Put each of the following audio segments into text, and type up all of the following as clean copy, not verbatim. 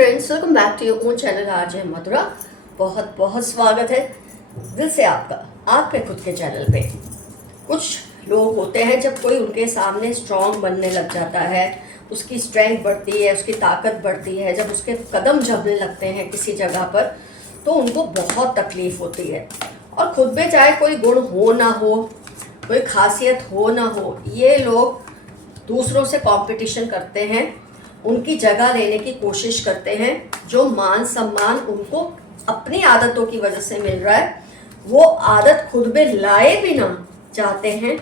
Friends, welcome back to your own channel RJ Madhura. बहुत बहुत स्वागत है दिल से आपका आपके खुद के चैनल पे। कुछ लोग होते हैं जब कोई उनके सामने स्ट्रांग बनने लग जाता है, उसकी स्ट्रेंथ बढ़ती है, उसकी ताकत बढ़ती है, जब उसके कदम जमने लगते हैं किसी जगह पर तो उनको बहुत तकलीफ होती है। और खुद में चाहे कोई गुण हो ना हो, कोई खासियत हो ना हो, ये लोग दूसरों से कंपटीशन करते हैं, उनकी जगह लेने की कोशिश करते हैं। जो मान सम्मान उनको अपनी आदतों की वजह से मिल रहा है, वो आदत खुद में लाए बिना चाहते हैं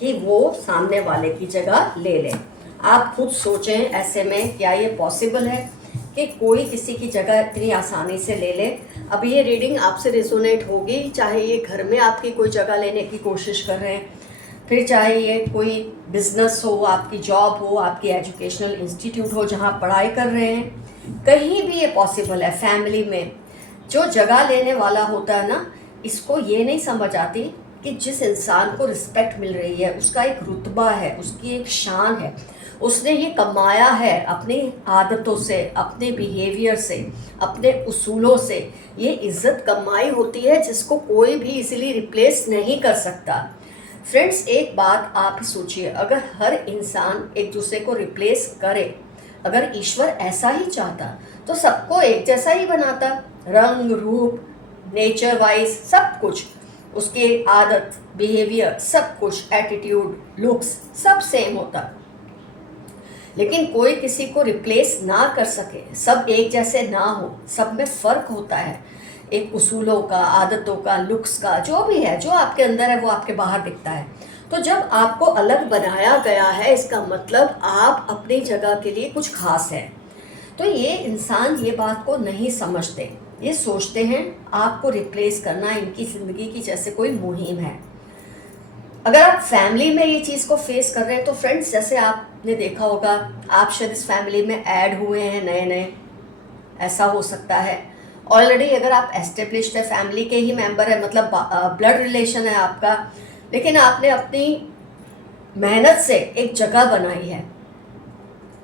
कि वो सामने वाले की जगह ले लें। आप खुद सोचें, ऐसे में क्या ये पॉसिबल है कि कोई किसी की जगह इतनी आसानी से ले ले? अब ये रीडिंग आपसे रिजोनेट होगी, चाहे ये घर में आपकी कोई जगह लेने की कोशिश कर रहे हैं, फिर चाहे ये कोई बिजनेस हो, आपकी जॉब हो, आपकी एजुकेशनल इंस्टीट्यूट हो जहाँ पढ़ाई कर रहे हैं, कहीं भी ये पॉसिबल है। फैमिली में जो जगह लेने वाला होता है ना, इसको ये नहीं समझ आती कि जिस इंसान को रिस्पेक्ट मिल रही है, उसका एक रुतबा है, उसकी एक शान है, उसने ये कमाया है अपनी आदतों से, अपने बिहेवियर से, अपने उसूलों से। ये इज्जत कमाई होती है जिसको कोई भी इजीली रिप्लेस नहीं कर सकता। फ्रेंड्स, एक बात आप ही सोचिए, अगर हर इंसान एक दूसरे को रिप्लेस करे, अगर ईश्वर ऐसा ही चाहता तो सबको एक जैसा ही बनाता। रंग रूप, नेचर वाइज सब कुछ, उसके आदत, बिहेवियर, सब कुछ, एटीट्यूड, लुक्स सब सेम होता। लेकिन कोई किसी को रिप्लेस ना कर सके, सब एक जैसे ना हो, सब में फ़र्क होता है, एक उसूलों का, आदतों का, लुक्स का, जो भी है, जो आपके अंदर है वो आपके बाहर दिखता है। तो जब आपको अलग बनाया गया है, इसका मतलब आप अपनी जगह के लिए कुछ खास है। तो ये इंसान ये बात को नहीं समझते, ये सोचते हैं आपको रिप्लेस करना इनकी ज़िंदगी की जैसे कोई मुहिम है। अगर आप फैमिली में ये चीज़ को फेस कर रहे हैं तो फ्रेंड्स, जैसे आपने देखा होगा, आप शायद इस फैमिली में ऐड हुए हैं नए नए, ऐसा हो सकता है। ऑलरेडी अगर आप एस्टेब्लिश्ड है, फैमिली के ही मेंबर है, मतलब ब्लड रिलेशन है आपका, लेकिन आपने अपनी मेहनत से एक जगह बनाई है।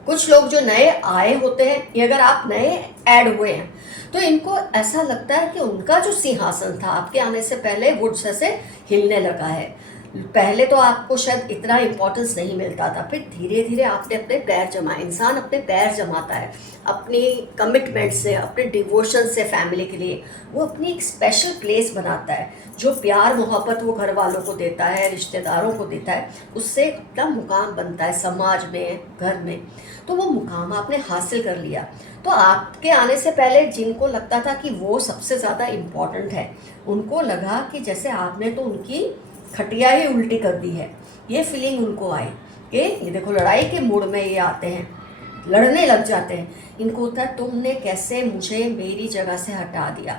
कुछ लोग जो नए आए होते हैं, ये अगर आप नए ऐड हुए हैं तो इनको ऐसा लगता है कि उनका जो सिंहासन था आपके आने से पहले वो से हिलने लगा है। पहले तो आपको शायद इतना इम्पोर्टेंस नहीं मिलता था, फिर धीरे धीरे आपने अपने पैर जमाए। इंसान अपने पैर जमाता है अपनी कमिटमेंट से, अपने डिवोशन से फैमिली के लिए। वो अपनी एक स्पेशल प्लेस बनाता है। जो प्यार मोहब्बत वो घर वालों को देता है, रिश्तेदारों को देता है, उससे अपना मुकाम बनता है समाज में, घर में। तो वो मुकाम आपने हासिल कर लिया। तो आपके आने से पहले जिनको लगता था कि वो सबसे ज़्यादा इम्पॉर्टेंट है, उनको लगा कि जैसे आपने तो उनकी खटिया ही उल्टी कर दी है। ये फीलिंग उनको आई कि ये देखो, लड़ाई के मूड में ये आते हैं, लड़ने लग जाते हैं। इनको होता है तुमने कैसे मुझे मेरी जगह से हटा दिया।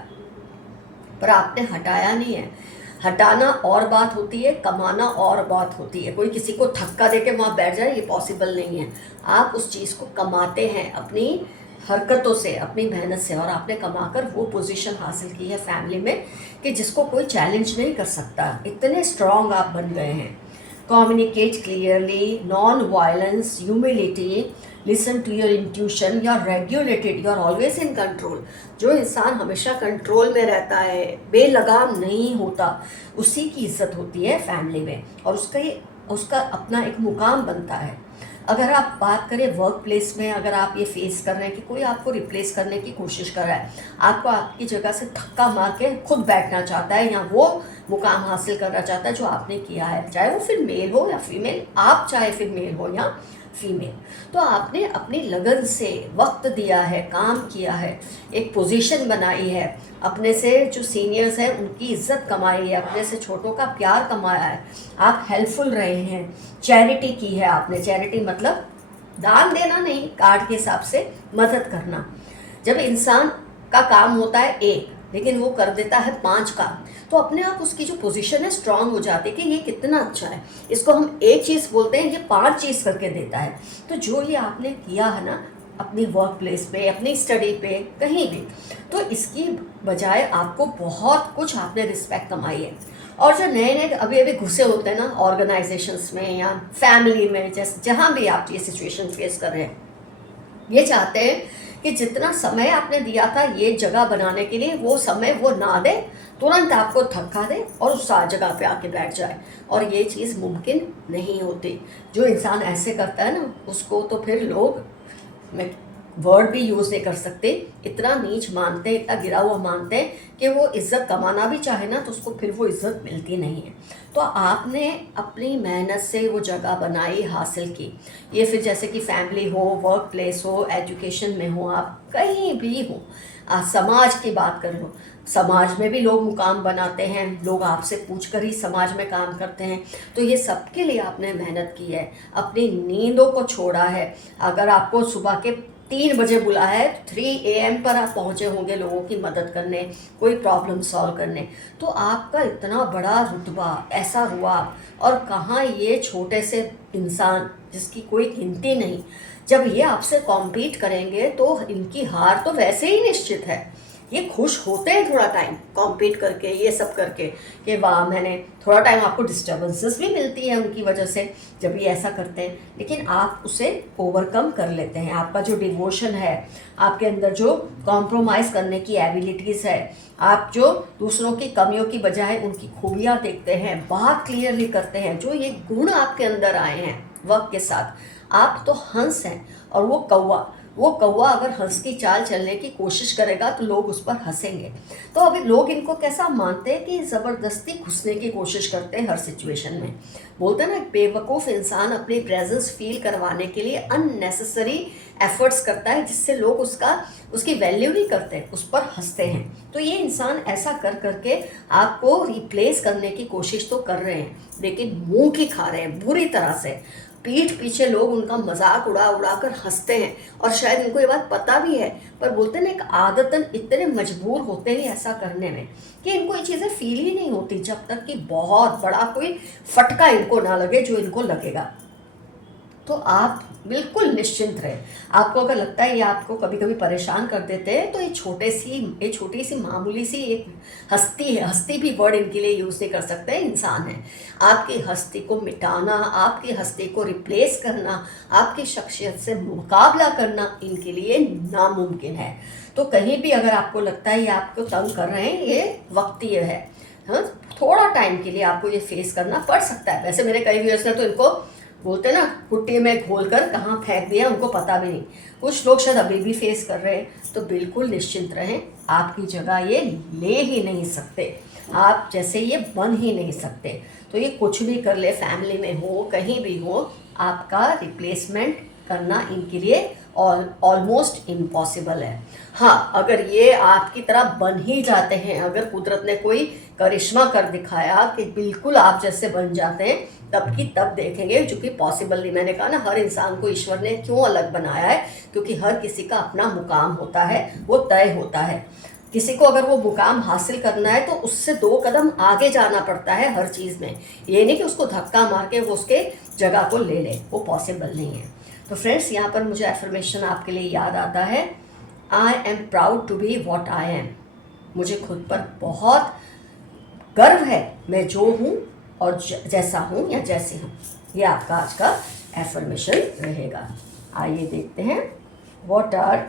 पर आपने हटाया नहीं है। हटाना और बात होती है, कमाना और बात होती है। कोई किसी को धक्का दे के वहाँ बैठ जाए, ये पॉसिबल नहीं है। आप उस चीज़ को कमाते हैं अपनी हरकतों से, अपनी मेहनत से, और आपने कमाकर वो पोजीशन हासिल की है फैमिली में कि जिसको कोई चैलेंज नहीं कर सकता। इतने स्ट्रॉन्ग आप बन गए हैं। Communicate clearly, non violence, humility, listen to your intuition, you are regulated, you are always in control. जो इंसान हमेशा कंट्रोल में रहता है, बेलगाम नहीं होता, उसी की इज्जत होती है फैमिली में, और उसका अपना एक मुकाम बनता है। अगर आप बात करें वर्क प्लेस में, अगर आप ये फेस कर रहे हैं कि कोई आपको रिप्लेस करने की कोशिश कर रहा है, आपको आपकी जगह से धक्का मार के खुद बैठना चाहता है, या वो मुकाम हासिल करना चाहता है जो आपने किया है, चाहे वो फिर मेल हो या फीमेल, आप चाहे फिर मेल हो या फीमेल, तो आपने अपनी लगन से वक्त दिया है, काम किया है, एक पोजीशन बनाई है, अपने से जो सीनियर्स हैं उनकी इज्जत कमाई है, अपने से छोटों का प्यार कमाया है, आप हेल्पफुल रहे हैं, चैरिटी की है आपने। चैरिटी मतलब दान देना नहीं, कार्ड के हिसाब से मदद करना। जब इंसान का काम होता है एक, लेकिन वो कर देता है 5 काम, तो अपने आप उसकी जो पोजीशन है स्ट्रांग हो जाती है कि ये कितना अच्छा है। इसको हम एक चीज़ बोलते हैं, ये 5 चीज़ करके देता है। तो जो ये आपने किया है ना अपनी वर्क प्लेस पे, अपनी स्टडी पे, कहीं भी, तो इसकी बजाय आपको बहुत कुछ आपने रिस्पेक्ट कमाई है। और जो नए नए अभी अभी घुसे होते हैं ना ऑर्गेनाइजेशंस में या फैमिली में, जैसे जहाँ भी आप ये सिचुएशन फेस कर रहे हैं, ये चाहते हैं कि जितना समय आपने दिया था ये जगह बनाने के लिए, वो समय वो ना दे, तुरंत आपको धक्का दे और उस जगह पे आके बैठ जाए। और ये चीज़ मुमकिन नहीं होती। जो इंसान ऐसे करता है ना, उसको तो फिर लोग, मैं वर्ड भी यूज़ नहीं कर सकते, इतना नीच मानते हैं, इतना गिरा हुआ मानते हैं कि वो इज़्ज़त कमाना भी चाहे ना तो उसको फिर वो इज़्ज़त मिलती नहीं है। तो आपने अपनी मेहनत से वो जगह बनाई, हासिल की। ये फिर जैसे कि फैमिली हो, वर्क प्लेस हो, एजुकेशन में हो, आप कहीं भी हो, समाज की बात कर लो, समाज में भी लोग मुकाम बनाते हैं, लोग आपसे पूछ कर ही समाज में काम करते हैं। तो ये सबके लिए आपने मेहनत की है, अपनी नींदों को छोड़ा है। अगर आपको सुबह के 3 बजे बुलाया है, 3 AM पर आप पहुँचे होंगे लोगों की मदद करने, कोई प्रॉब्लम सॉल्व करने। तो आपका इतना बड़ा रुतबा ऐसा हुआ, और कहाँ ये छोटे से इंसान जिसकी कोई गिनती नहीं, जब ये आपसे कॉम्पीट करेंगे तो इनकी हार तो वैसे ही निश्चित है। ये खुश होते हैं थोड़ा टाइम कॉम्पीट करके, ये सब करके, कि वाह मैंने, थोड़ा टाइम आपको डिस्टर्बेंसेस भी मिलती है उनकी वजह से जब ये ऐसा करते हैं, लेकिन आप उसे ओवरकम कर लेते हैं। आपका जो डिवोशन है, आपके अंदर जो कॉम्प्रोमाइज़ करने की एबिलिटीज़ है, आप जो दूसरों की कमियों की बजाय उनकी खूबियाँ देखते हैं, बात क्लियरली करते हैं, जो ये गुण आपके अंदर आए हैं वक्त के साथ, आप तो हंस हैं। और वो कौवा अगर हंस की चाल चलने की कोशिश करेगा तो लोग उस पर हंसेंगे। तो अभी लोग इनको कैसा मानते हैं कि ज़बरदस्ती घुसने की कोशिश करते हैं हर सिचुएशन में। बोलते हैं ना, बेवकूफ़ इंसान अपनी प्रेजेंस फील करवाने के लिए अननेसेसरी एफर्ट्स करता है, जिससे लोग उसकी वैल्यू नहीं करते, उस पर हंसते हैं। तो ये इंसान ऐसा कर करके आपको रिप्लेस करने की कोशिश तो कर रहे हैं, लेकिन मुंह की खा रहे हैं बुरी तरह से। पीठ पीछे लोग उनका मजाक उड़ा उड़ा कर हंसते हैं, और शायद इनको ये बात पता भी है, पर बोलते हैं ना, एक आदतन इतने मजबूर होते हैं ऐसा करने में कि इनको ये चीज़ें फील ही नहीं होती जब तक कि बहुत बड़ा कोई फटका इनको ना लगे जो इनको लगेगा। तो आप बिल्कुल निश्चिंत रहे। आपको अगर लगता है ये आपको कभी कभी परेशान कर देते हैं, तो ये छोटी सी मामूली सी एक हस्ती है, हस्ती भी वर्ड इनके लिए यूज़ नहीं कर सकते, इंसान है। आपकी हस्ती को मिटाना, आपकी हस्ती को रिप्लेस करना, आपकी शख्सियत से मुकाबला करना इनके लिए नामुमकिन है। तो कहीं भी अगर आपको लगता है ये आपको तंग कर रहे हैं, ये वक्तीय है। हाँ, थोड़ा टाइम के लिए आपको ये फेस करना पड़ सकता है। वैसे मेरे कई व्यूअर्स ने तो इनको, बोलते हैं ना, कुट्टी में घोल कर कहाँ फेंक दिया उनको पता भी नहीं। कुछ लोग शायद अभी भी फेस कर रहे हैं। तो बिल्कुल निश्चिंत रहें, आपकी जगह ये ले ही नहीं सकते, आप जैसे ये बन ही नहीं सकते। तो ये कुछ भी कर ले, फैमिली में हो, कहीं भी हो, आपका रिप्लेसमेंट करना इनके लिए ऑलमोस्ट इम्पॉसिबल है। हाँ, अगर ये आपकी तरह बन ही जाते हैं, अगर कुदरत ने कोई करिश्मा कर दिखाया कि बिल्कुल आप जैसे बन जाते हैं, तब की तब देखेंगे, जो कि पॉसिबल नहीं। मैंने कहा ना, हर इंसान को ईश्वर ने क्यों अलग बनाया है, क्योंकि हर किसी का अपना मुकाम होता है, वो तय होता है। किसी को अगर वो मुकाम हासिल करना है तो उससे 2 कदम आगे जाना पड़ता है हर चीज़ में। ये नहीं कि उसको धक्का मार के वो उसके जगह को ले ले, वो पॉसिबल नहीं है। तो फ्रेंड्स, यहाँ पर मुझे एफर्मेशन आपके लिए याद आता है, I am proud to be what I am. मुझे खुद पर बहुत गर्व है, मैं जो हूँ और जैसा हूँ या जैसे हूँ। ये आपका आज का एफर्मेशन रहेगा। आइए देखते हैं, what are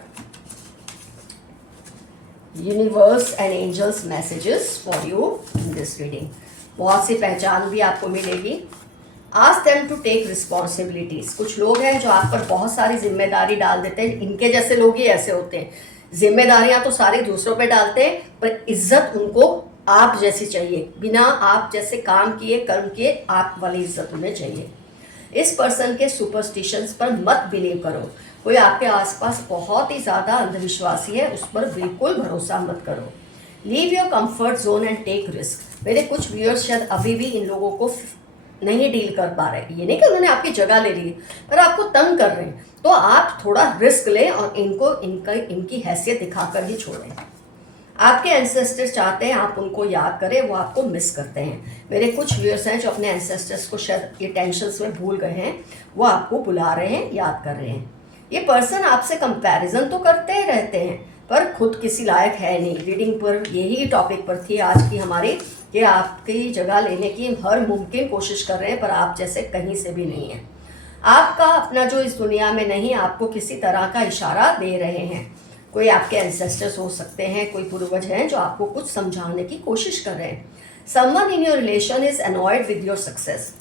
universe and angels messages for you in this reading. बहुत सी पहचान भी आपको मिलेगी। Ask them to take responsibilities. कुछ लोग हैं जो आप पर बहुत सारी जिम्मेदारी डाल देते हैं, इनके जैसे लोग ही ऐसे होते हैं, जिम्मेदारियां तो सारी दूसरों पे डालते हैं, पर इज्जत उनको आप जैसी चाहिए, बिना आप जैसे काम किए, कर्म किए, आप वाली इज्जत उन्हें चाहिए। इस पर्सन के सुपरस्टिशंस पर मत बिलीव करो। कोई आपके आसपास बहुत ही ज़्यादा अंधविश्वासी है, उस पर बिल्कुल भरोसा मत करो। Leave your comfort zone and take risk. मेरे कुछ व्यूअर्स शायद अभी भी इन लोगों को नहीं डील कर पा रहे। ये नहीं कि उन्होंने आपकी जगह ले ली, पर आपको तंग कर रहे हैं, तो आप थोड़ा रिस्क लें और इनको इनकी हैसियत दिखाकर ही छोड़ें। आपके एंसेस्टर्स चाहते हैं आप उनको याद करें, वो आपको मिस करते हैं। मेरे कुछ व्यूअर्स हैं जो अपने एंसेस्टर्स को शायद ये टेंशन्स में भूल गए हैं, वो आपको बुला रहे हैं, याद कर रहे हैं। ये पर्सन आपसे कंपैरिजन तो करते ही रहते हैं, पर खुद किसी लायक है नहीं। रीडिंग पर यही टॉपिक पर थी आज की हमारी, कि आपकी जगह लेने की हर मुमकिन कोशिश कर रहे हैं, पर आप जैसे कहीं से भी नहीं है। आपका अपना जो इस दुनिया में नहीं आपको किसी तरह का इशारा दे रहे हैं। कोई आपके एंसेस्टर्स हो सकते हैं, कोई पूर्वज हैं जो आपको कुछ समझाने की कोशिश कर रहे हैं। Someone in your relation is annoyed with your success.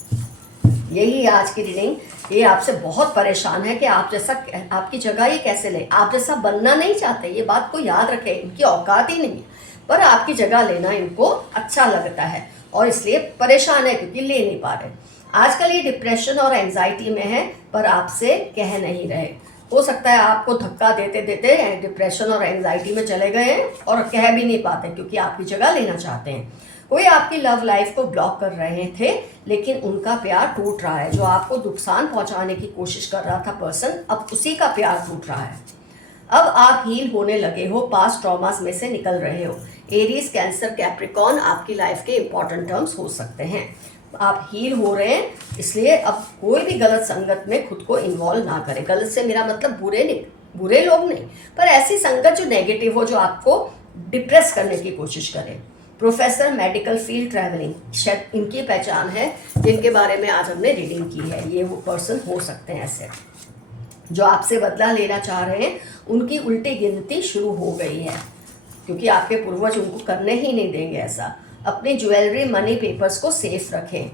यही है आज की रीडिंग। ये आपसे बहुत परेशान है कि आप जैसा, आपकी जगह ये कैसे ले, आप जैसा बनना नहीं चाहते। ये बात को याद रखें, इनकी औकात ही नहीं, पर आपकी जगह लेना इनको अच्छा लगता है और इसलिए परेशान है क्योंकि ले नहीं पा रहे। आजकल ये डिप्रेशन और एंजाइटी में है, पर आपसे कह नहीं रहे। हो सकता है आपको धक्का देते देते डिप्रेशन और एंजाइटी में चले गए हैं और कह भी नहीं पाते क्योंकि आपकी जगह लेना चाहते हैं। कोई आपकी लव लाइफ को ब्लॉक कर रहे थे, लेकिन उनका प्यार टूट रहा है। जो आपको नुकसान पहुंचाने की कोशिश कर रहा था पर्सन, अब उसी का प्यार टूट रहा है। अब आप हील होने लगे हो, पास्ट ट्रॉमास में से निकल रहे हो। एरीज, कैंसर, कैप्रिकॉर्न आपकी लाइफ के इंपॉर्टेंट टर्म्स हो सकते हैं। आप हील हो रहे हैं, इसलिए अब कोई भी गलत संगत में खुद को इन्वॉल्व ना करें। गलत से मेरा मतलब बुरे लोग नहीं, पर ऐसी संगत जो नेगेटिव हो, जो आपको डिप्रेस करने की कोशिश करे। प्रोफेसर, मेडिकल फील्ड, ट्रैवलिंग, शायद इनकी पहचान है जिनके बारे में आज हमने रीडिंग की है। ये वो पर्सन हो सकते हैं ऐसे जो आपसे बदला लेना चाह रहे हैं। उनकी उल्टी गिनती शुरू हो गई है क्योंकि आपके पूर्वज उनको करने ही नहीं देंगे ऐसा। अपनी ज्वेलरी, मनी, पेपर्स को सेफ रखें।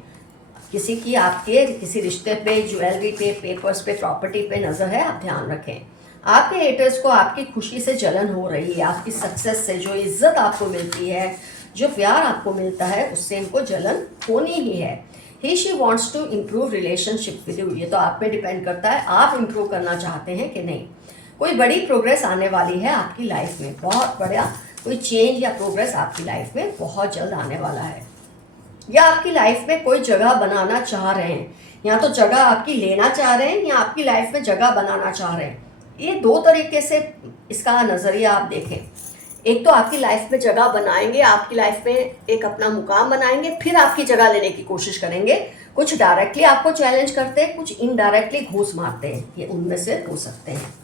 किसी की आपके किसी रिश्ते पे, ज्वेलरी पे, पेपर्स पे, प्रॉपर्टी पे नज़र है, आप ध्यान रखें। आपके हेटर्स को आपकी खुशी से जलन हो रही है, आपकी सक्सेस से, जो इज्जत आपको मिलती है, जो प्यार आपको मिलता है, उससे इनको जलन होनी ही है। He she wants to improve relationship with you. ये तो आप पे डिपेंड करता है, आप इम्प्रूव करना चाहते हैं कि नहीं। कोई बड़ी प्रोग्रेस आने वाली है आपकी लाइफ में, बहुत बड़ा कोई चेंज या प्रोग्रेस आपकी लाइफ में बहुत जल्द आने वाला है। या आपकी लाइफ में कोई जगह बनाना चाह रहे हैं, या तो जगह आपकी लेना चाह रहे हैं या आपकी लाइफ में जगह बनाना चाह रहे हैं। ये दो तरीके से इसका नज़रिया आप देखें। एक तो आपकी लाइफ में जगह बनाएंगे, आपकी लाइफ में एक अपना मुकाम बनाएंगे, फिर आपकी जगह लेने की कोशिश करेंगे। कुछ डायरेक्टली आपको चैलेंज करते हैं, कुछ इनडायरेक्टली घूस मारते हैं। ये उनमें से हो सकते हैं।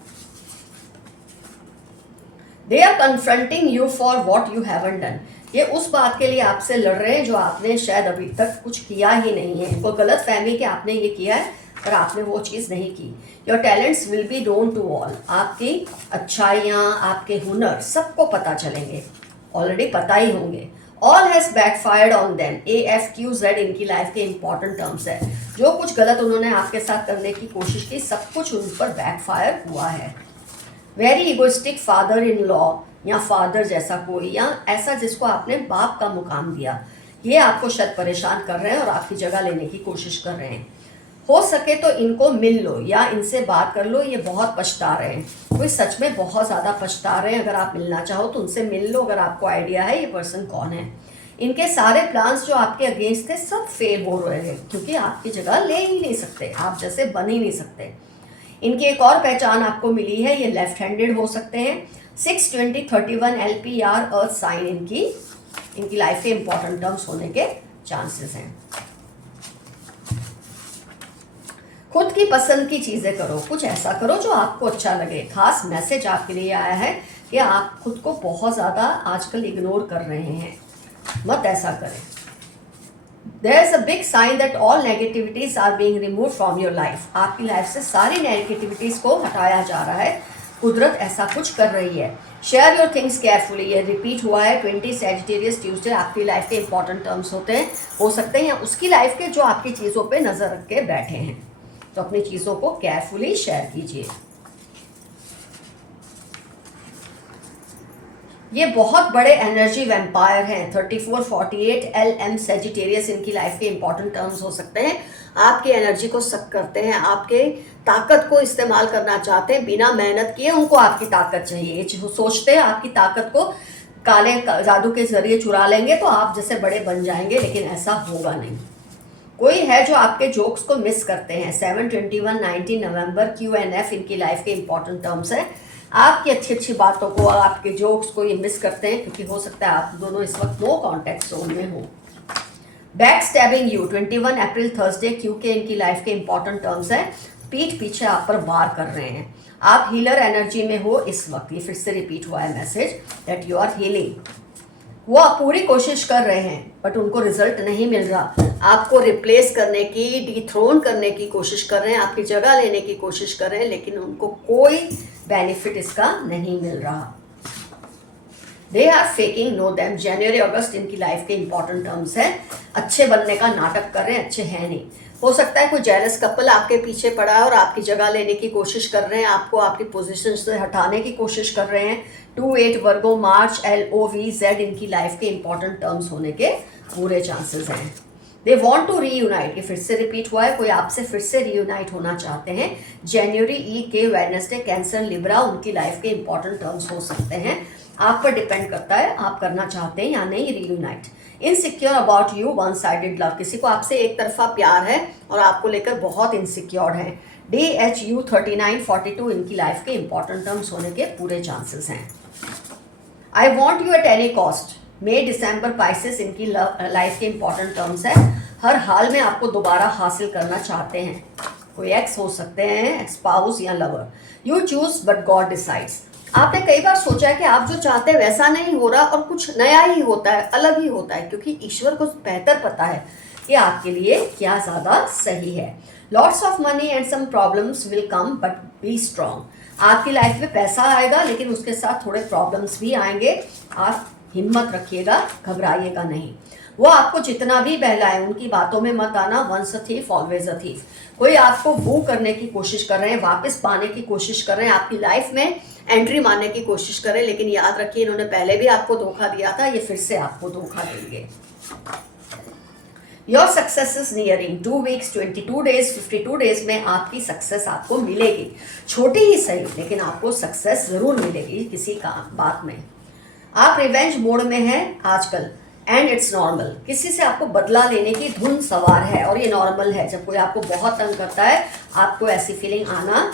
They are confronting you for what you haven't done. ये उस बात के लिए आपसे लड़ रहे हैं जो आपने शायद अभी तक कुछ किया ही नहीं है। इनको गलत फहमी कि आपने ये किया है पर आपने वो चीज़ नहीं की। Your talents will be known to all. आपकी अच्छाइयाँ, आपके हुनर सबको पता चलेंगे, ऑलरेडी पता ही होंगे। All has backfired on them. AFQZ इनकी लाइफ के इंपॉर्टेंट टर्म्स है। जो कुछ गलत उन्होंने आपके साथ करने की कोशिश की, सब कुछ उन पर बैकफायर हुआ है। Very egoistic father in law, या फादर जैसा कोई, या ऐसा जिसको आपने बाप का मुकाम दिया, ये आपको शायद परेशान कर रहे हैं और आपकी जगह लेने की कोशिश कर रहे हैं। हो सके तो इनको मिल लो या इनसे बात कर लो, ये बहुत पछता रहे हैं। कोई सच में बहुत ज़्यादा पछता रहे हैं। अगर आप मिलना चाहो तो उनसे मिल लो, अगर आपको आइडिया है ये पर्सन कौन है। इनके सारे प्लान्स जो आपके अगेंस्ट थे सब फेल हो रहे हैं क्योंकि आपकी जगह ले ही नहीं सकते, आप जैसे बन ही नहीं सकते। इनकी एक और पहचान आपको मिली है, ये लेफ्ट हैंडेड हो सकते हैं। 6-20-31 LPR अर्थ साइन इनकी लाइफ के इंपॉर्टेंट टर्म्स होने के चांसेस हैं। खुद की पसंद की चीज़ें करो, कुछ ऐसा करो जो आपको अच्छा लगे। खास मैसेज आपके लिए आया है कि आप खुद को बहुत ज़्यादा आजकल इग्नोर कर रहे हैं, मत ऐसा करें। There is a big sign that all negativities are being removed from your life. आपकी लाइफ से सारी नेगेटिविटीज़ को हटाया जा रहा है। कुदरत ऐसा कुछ कर रही है। शेयर योर थिंग्स केयरफुली, ये रिपीट हुआ है। 20 Sagittarius ट्यूसडे आपकी लाइफ के इंपॉर्टेंट टर्म्स हो सकते हैं या उसकी लाइफ के जो आपकी चीज़ों पे नज़र रख के बैठे हैं। तो अपनी चीज़ों को केयरफुली शेयर कीजिए। ये बहुत बड़े एनर्जी वैम्पायर हैं। 34-48 LM सेजिटेरियस इनकी लाइफ के इंपॉर्टेंट टर्म्स हो सकते हैं। आपकी एनर्जी को सक करते हैं, आपके ताकत को इस्तेमाल करना चाहते हैं। बिना मेहनत किए उनको आपकी ताकत चाहिए। सोचते हैं आपकी ताकत को काले जादू के जरिए चुरा लेंगे तो आप जैसे बड़े बन जाएंगे, लेकिन ऐसा होगा नहीं। कोई है जो आपके जोक्स को मिस करते हैं। 7-21-19 नवंबर QNF इनकी लाइफ के इंपॉर्टेंट टर्म्स हैं। आपकी अच्छी अच्छी बातों को, आपके जोक्स को ये मिस करते हैं क्योंकि हो सकता है आप दोनों इस वक्त नो कॉन्टैक्ट जोन में हो। Back stabbing you 21 April Thursday QK इनकी लाइफ के इंपॉर्टेंट टर्म्स हैं। पीठ पीछे आप पर वार कर रहे हैं। आप हीलर एनर्जी में हो इस वक्त। ये फिर से रिपीट हुआ है message that you are healing. वो आप पूरी कोशिश कर रहे हैं बट उनको रिजल्ट नहीं मिल रहा। आपको रिप्लेस करने की, डिथ्रोन करने की कोशिश कर रहे हैं, आपकी जगह लेने की कोशिश कर रहे हैं, लेकिन उनको कोई बेनिफिट इसका नहीं मिल रहा। They are faking, know them. जनवरी अगस्त इनकी लाइफ के इंपॉर्टेंट टर्म्स है। अच्छे बनने का नाटक कर रहे हैं, अच्छे हैं नहीं। हो सकता है कोई जेलस कपल आपके पीछे पड़ा है और आपकी जगह लेने की कोशिश कर रहे हैं, आपको आपकी पोजीशन से हटाने की कोशिश कर रहे हैं। 2-8 वर्गो, मार्च, LOVZ इनकी लाइफ के इंपॉर्टेंट टर्म्स होने के पूरे चांसेस हैं। दे वॉन्ट टू रीयूनाइट, ये फिर से रिपीट हुआ है, कोई आपसे फिर से रीयूनाइट होना चाहते हैं। जनवरी E के वेडनेसडे, कैंसर, लिब्रा उनकी लाइफ के इंपॉर्टेंट टर्म्स हो सकते हैं। आप पर डिपेंड करता है आप करना चाहते हैं या नहीं reunite. Insecure about you, one sided love, किसी को आपसे एक तरफा प्यार है और आपको लेकर बहुत इनसिक्योर है। DHU 3942 इनकी लाइफ के इंपॉर्टेंट टर्म्स होने के पूरे चांसेस हैं। I want you at any cost, May, December, Pisces इनकी लाइफ के इंपॉर्टेंट टर्म्स है। हर हाल में आपको दोबारा हासिल करना चाहते हैं। कोई एक्स हो सकते हैं, एक्स स्पाउस या lover. You choose but God decides, आपने कई बार सोचा है कि आप जो चाहते हैं वैसा नहीं हो रहा और कुछ नया ही होता है, अलग ही होता है, क्योंकि ईश्वर को बेहतर पता है कि आपके लिए क्या ज़्यादा सही है। Lots of money and some problems will come but be strong, आपकी लाइफ में पैसा आएगा लेकिन उसके साथ थोड़े प्रॉब्लम्स भी आएंगे। आप हिम्मत रखिएगा, घबराइएगा नहीं। वो आपको जितना भी बहलाए उनकी बातों में मत आना। Once a thief always a thief, कोई आपको वो करने की कोशिश कर रहे हैं, वापस पाने की कोशिश कर रहे हैं, आपकी लाइफ में एंट्री मारने की कोशिश करें, लेकिन याद रखिए इन्होंने पहले भी आपको धोखा दिया था, ये फिर से आपको धोखा देंगे। Your success is nearing, 2 weeks, 22 days, 52 days में आपकी सक्सेस आपको मिलेगी। छोटी ही सही लेकिन आपको सक्सेस जरूर मिलेगी किसी का बात में। आप रिवेंज मोड में हैं आजकल एंड इट्स नॉर्मल, किसी से आपको बदला लेने की धुन सवार है और ये नॉर्मल है। जब कोई आपको बहुत तंग करता है आपको ऐसी फीलिंग आना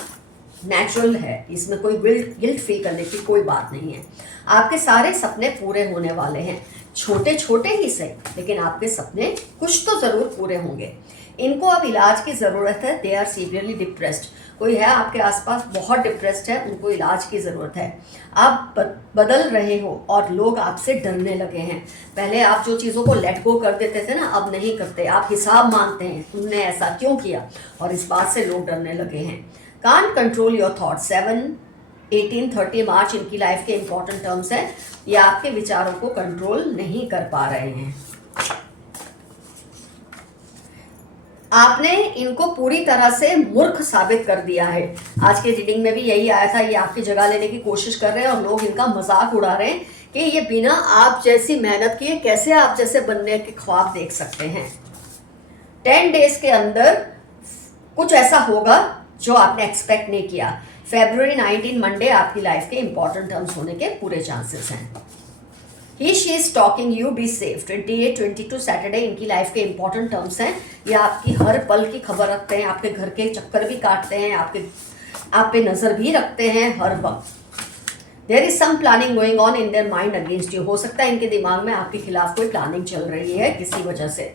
नेचुरल है, इसमें कोई गिल्ट फील करने की कोई बात नहीं है। आपके सारे सपने पूरे होने वाले हैं, छोटे छोटे ही सही लेकिन आपके सपने कुछ तो ज़रूर पूरे होंगे। इनको अब इलाज की ज़रूरत है। दे आर सीवियरली डिप्रेस्ड, कोई है आपके आसपास बहुत डिप्रेस्ड है, उनको इलाज की ज़रूरत है। आप बदल रहे हो और लोग आपसे डरने लगे हैं। पहले आप जो चीज़ों को लेट गो कर देते थे ना, अब नहीं करते। आप हिसाब मांगते हैं तुमने ऐसा क्यों किया, और इस बात से लोग डरने लगे हैं। कांट कंट्रोल योर थॉट, 7, 18, 30 मार्च इनकी लाइफ के इंपॉर्टेंट टर्म्स हैं। ये आपके विचारों को कंट्रोल नहीं कर पा रहे हैं। आपने इनको पूरी तरह से मूर्ख साबित कर दिया है। आज के रीडिंग में भी यही आया था, ये आपकी जगह लेने की कोशिश कर रहे हैं और लोग इनका मजाक उड़ा रहे हैं कि ये बिना आप जैसी मेहनत किए कैसे आप जैसे बनने के ख्वाब देख सकते हैं। 10 डेज के अंदर कुछ ऐसा होगा जो आपने एक्सपेक्ट नहीं किया। February 19 मंडे आपकी लाइफ के इंपॉर्टेंट टर्म्स होने के पूरे चांसेस हैं। He she is talking you, be safe, 28, 22 Saturday इनकी लाइफ के इंपॉर्टेंट टर्म्स हैं। ये आपकी हर पल की खबर रखते हैं, आपके घर के चक्कर भी काटते हैं, आप पे नज़र भी रखते हैं हर वक्त। There is some planning going on in their mind against you, हो सकता है इनके दिमाग में आपके खिलाफ कोई प्लानिंग चल रही है किसी वजह से।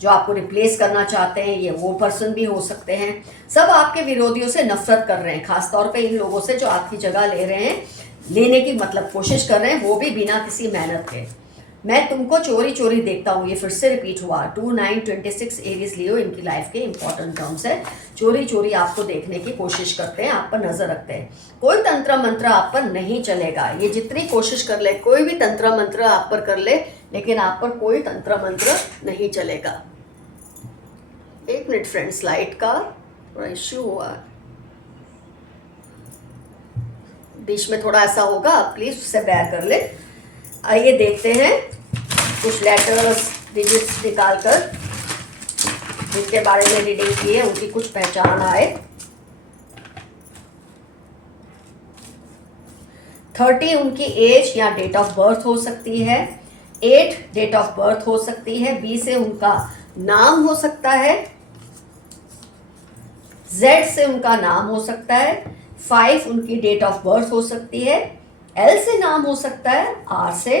जो आपको रिप्लेस करना चाहते हैं ये वो पर्सन भी हो सकते हैं। सब आपके विरोधियों से नफरत कर रहे हैं, खासतौर पे इन लोगों से जो आपकी जगह ले रहे हैं, लेने की मतलब कोशिश कर रहे हैं, वो भी बिना किसी मेहनत के। मैं तुमको चोरी चोरी देखता हूँ, ये फिर से रिपीट हुआ। 2, 9, 26 एरीज लियो इनकी लाइफ के इंपॉर्टेंट टर्म्स है। चोरी चोरी आपको देखने की कोशिश करते हैं, आप पर नजर रखते हैं। कोई तंत्र मंत्र आप पर नहीं चलेगा, ये जितनी कोशिश कर ले, कोई भी तंत्र मंत्र आप पर कर ले, लेकिन आप पर कोई तंत्र मंत्र नहीं चलेगा। 1 मिनट फ्रेंड्स, लाइट का थोड़ा इश्यू हुआ, बीच में थोड़ा ऐसा होगा, प्लीज उससे बेयर कर ले। आइए देखते हैं कुछ लेटर्स डिजिट्स निकाल कर जिनके बारे में रीडिंग की है उनकी कुछ पहचान आए। 30 उनकी एज या डेट ऑफ बर्थ हो सकती है। 8 डेट ऑफ बर्थ हो सकती है। B से उनका नाम हो सकता है। Z से उनका नाम हो सकता है। 5 उनकी डेट ऑफ बर्थ हो सकती है। L से नाम हो सकता है। R से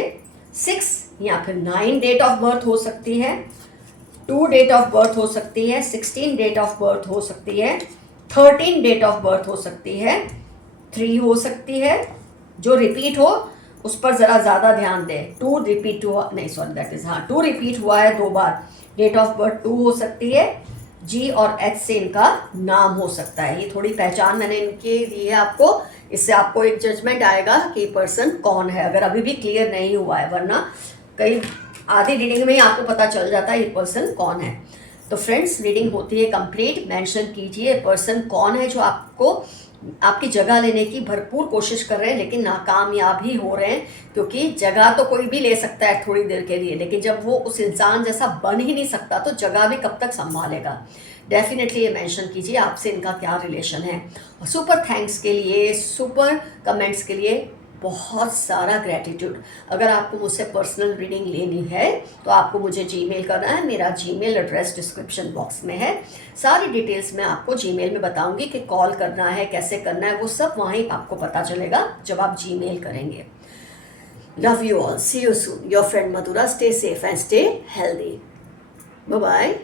6 या फिर 9 डेट ऑफ बर्थ हो सकती है। 2 डेट ऑफ बर्थ हो सकती है। 16 डेट ऑफ बर्थ हो सकती है। 13 डेट ऑफ बर्थ हो सकती है। 3 हो सकती है। जो रिपीट हो उस पर ज़रा ज़्यादा ध्यान दें। 2 रिपीट हुआ, नहीं सॉरी दैट इज़, हाँ 2 रिपीट हुआ है 2 बार। डेट ऑफ बर्थ 2 हो सकती है, जी और एच से इनका नाम हो सकता है। ये थोड़ी पहचान मैंने इनकी दी है आपको, इससे आपको एक जजमेंट आएगा कि पर्सन कौन है, अगर अभी भी क्लियर नहीं हुआ है, वरना कई आधी रीडिंग में ही आपको पता चल जाता है ये पर्सन कौन है। तो फ्रेंड्स, रीडिंग होती है कंप्लीट। मेंशन कीजिए पर्सन कौन है जो आपको आपकी जगह लेने की भरपूर कोशिश कर रहे हैं लेकिन नाकामयाब ही हो रहे हैं, क्योंकि जगह तो कोई भी ले सकता है थोड़ी देर के लिए, लेकिन जब वो उस इंसान जैसा बन ही नहीं सकता तो जगह भी कब तक संभालेगा। डेफिनेटली ये मेंशन कीजिए आपसे इनका क्या रिलेशन है। और सुपर थैंक्स के लिए, सुपर कमेंट्स के लिए बहुत सारा ग्रेटिट्यूड। अगर आपको मुझसे पर्सनल रीडिंग लेनी है तो आपको मुझे जीमेल करना है। मेरा जीमेल एड्रेस डिस्क्रिप्शन बॉक्स में है। सारी डिटेल्स मैं आपको जीमेल में बताऊंगी कि कॉल करना है, कैसे करना है, वो सब वहीं आपको पता चलेगा जब आप जीमेल करेंगे। Love you all, see you soon, your friend Madhura. Stay safe and stay healthy. Bye bye.